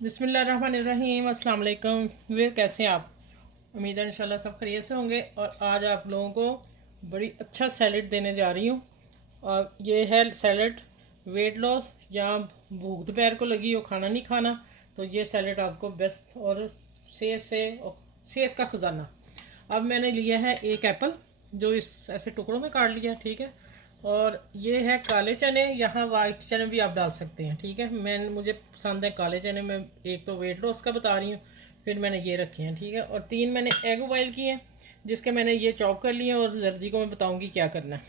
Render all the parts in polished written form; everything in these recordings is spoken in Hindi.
बिस्मिल्लाहिर्रहमानिर्रहीम। अस्सलाम वालेकुम। वे कैसे हैं आप? उम्मीद है इंशाल्लाह सब खैरियत से होंगे। और आज आप लोगों को बड़ी अच्छा सैलड देने जा रही हूँ। और ये है सैलड वेट लॉस या भूख दोपहर को लगी हो खाना नहीं खाना, तो ये सैलड आपको बेस्ट और सेहत का ख़जाना। अब मैंने लिया है एक एप्पल, जो इस ऐसे टुकड़ों में काट लिया, ठीक है। और ये है काले चने, यहाँ वाइट चने भी आप डाल सकते हैं, ठीक है। मुझे पसंद है काले चने में। एक तो वेट लॉस का बता रही हूँ, फिर मैंने ये रखे हैं, ठीक है। और 3 मैंने एग बॉयल किए हैं, जिसके मैंने ये चॉप कर लिए हैं। और जर्दी को मैं बताऊँगी क्या करना है।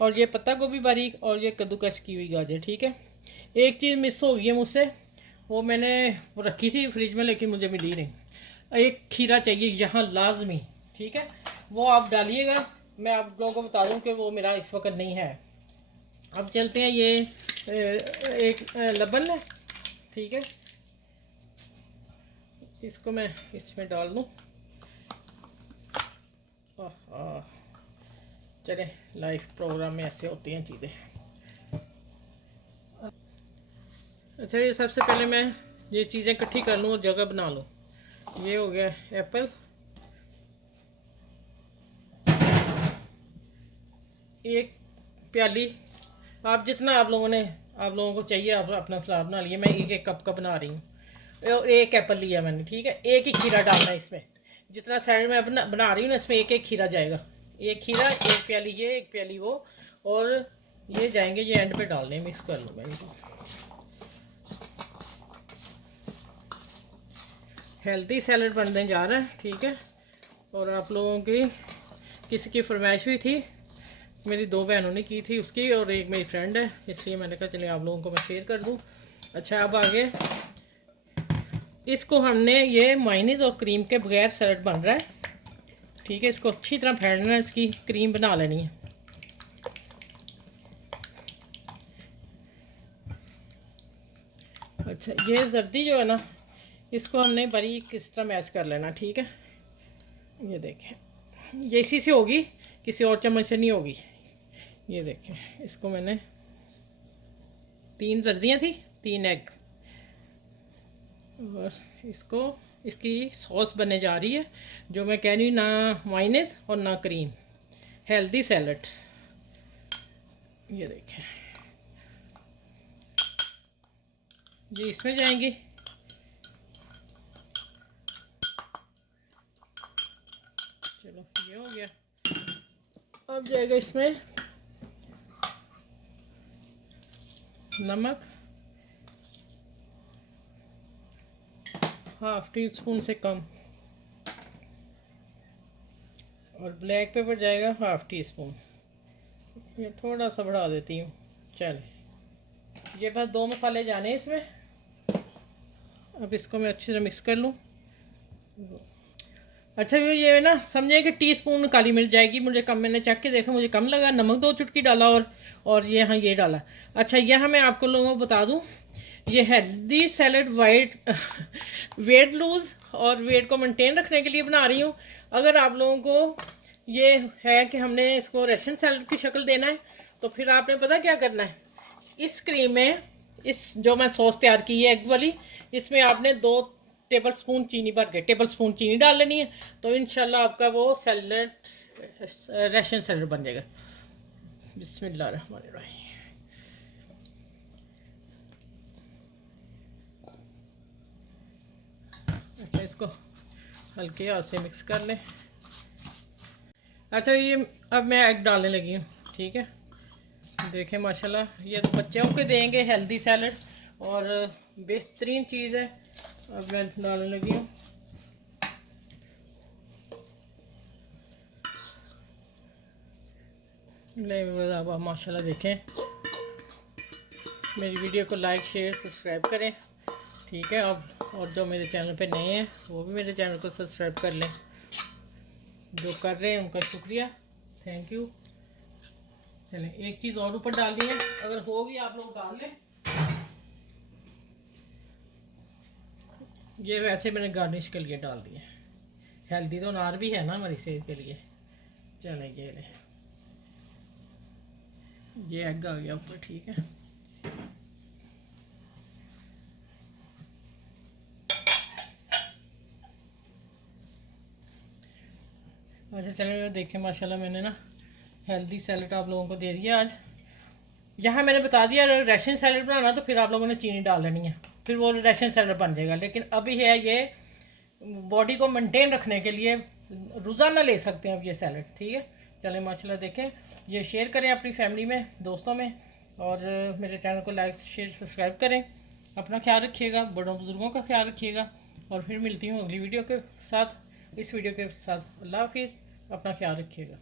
और ये पत्ता गोभी बारीक, और ये कद्दूकश की हुई गाजर, ठीक है। एक चीज़ मिस हो गई है मुझसे, वो मैंने रखी थी फ्रिज में लेकिन मुझे मिली नहीं। एक खीरा चाहिए यहाँ लाजमी, ठीक है। वो आप डालिएगा। मैं आप लोगों को बता दूं कि वो मेरा इस वक्त नहीं है। अब चलते हैं, ये एक लबन है, ठीक है। इसको मैं इसमें डाल दूं। चले, लाइव प्रोग्राम में ऐसे होती हैं चीज़ें। अच्छा, ये सबसे पहले मैं ये चीज़ें इकट्ठी कर लूँ और जगह बना लूँ। ये हो गया एप्पल, एक प्याली। आप जितना आप लोगों को चाहिए आप अपना सलाद बना लिए। मैं एक एक कप का बना रही हूँ। और एक एप्पल लिया मैंने, ठीक है। एक ही खीरा डालना है इसमें। जितना सैलड मैं बना रही हूँ ना, इसमें एक एक खीरा जाएगा। एक खीरा, एक प्याली ये, एक प्याली वो। और ये जाएंगे, ये एंड पे डालने, मिक्स कर लूँगा इनको। हेल्दी सैलड बनने जा रहा है, ठीक है। और आप लोगों की किसी की फरमाइश भी थी, मेरी 2 बहनों ने की थी उसकी, और एक मेरी फ्रेंड है, इसलिए मैंने कहा चलिए आप लोगों को मैं शेयर कर दूं। अच्छा, अब आगे इसको हमने ये मायनीज और क्रीम के बगैर सैलड बन रहा है, ठीक है। इसको अच्छी तरह फेंटना है, इसकी क्रीम बना लेनी है। अच्छा, ये जर्दी जो है ना, इसको हमने बारीक इस तरह मैश कर लेना, ठीक है। ये देखें, ये इसी से होगी, किसी और चम्मच से नहीं होगी। ये देखें, इसको मैंने 3 जर्दियाँ थी, 3 एग। और इसको, इसकी सॉस बनने जा रही है, जो मैं कह रही हूँ, ना माइनेस और ना क्रीम, हेल्दी सैलड। ये देखें, ये इसमें जाएंगी। चलो, ये हो गया। अब जाएगा इसमें नमक, ½ टी स्पून से कम। और ब्लैक पेपर जाएगा ½ टी स्पून। ये थोड़ा सा बढ़ा देती हूँ। चल, ये बस 2 मसाले जाने इसमें। अब इसको मैं अच्छी तरह मिक्स कर लूँ। अच्छा, ये ना समझे कि टीस्पून काली मिर्च जाएगी। मुझे कम, मैंने चख के देखा, मुझे कम लगा। नमक 2 चुटकी डाला, और ये, हाँ, ये डाला। अच्छा, यहाँ मैं आपको लोगों को बता दूँ, ये हेल्दी सैलड वेट लूज़ और वेट को मेंटेन रखने के लिए बना रही हूँ। अगर आप लोगों को ये है कि हमने इसको रेशन सैलड की शक्ल देना है, तो फिर आपने पता क्या करना है। इस क्रीम में, इस जो मैं सॉस तैयार की है एग वाली, इसमें आपने 2 टेबल स्पून चीनी, भर के टेबल स्पून चीनी डाल लेनी है। तो इंशाल्लाह आपका वो सैलड रेशन सैलड बन जाएगा। बिस्मिल्लाहिर्रहमानिर्रहीम। अच्छा, इसको हल्के हाथ से मिक्स कर लें। अच्छा, ये अब मैं एग डालने लगी हूँ, ठीक है। देखें, माशाल्लाह, ये तो बच्चों के देंगे हेल्दी सैलड, और बेहतरीन चीज़ है। अब मैं डालने लगी हूँ। अब माशाल्लाह देखें, मेरी वीडियो को लाइक, शेयर, सब्सक्राइब करें, ठीक है। अब और जो मेरे चैनल पे नए हैं, वो भी मेरे चैनल को सब्सक्राइब कर लें। जो कर रहे हैं उनका शुक्रिया, थैंक यू। चलें, एक चीज़ और ऊपर डाल दी है, अगर होगी आप लोग डाल लें। ये वैसे मैंने गार्निश के लिए डाल दिया। हेल्दी तो अनार भी है ना हमारी सेहत के लिए। चलें, ये एग आ गया ऊपर, ठीक है। अच्छा चलिए देखें, माशाल्लाह मैंने ना हेल्दी सैलड आप लोगों को दे दिया आज। यहाँ मैंने बता दिया रेशन सैलड बनाना तो फिर आप लोगों ने चीनी डाल लेनी है, फिर वो रेशन सैलड बन जाएगा। लेकिन अभी है ये बॉडी को मेंटेन रखने के लिए रोज़ाना ले सकते हैं अब ये सैलड, ठीक है। चलें माशाल्लाह देखें, ये शेयर करें अपनी फैमिली में, दोस्तों में, और मेरे चैनल को लाइक शेयर सब्सक्राइब करें। अपना ख्याल रखिएगा, बड़ों बुज़ुर्गों का ख्याल रखिएगा, और फिर मिलती हूँ अगली वीडियो के साथ, इस वीडियो के साथ। अल्लाह हाफिज़, अपना ख्याल रखिएगा।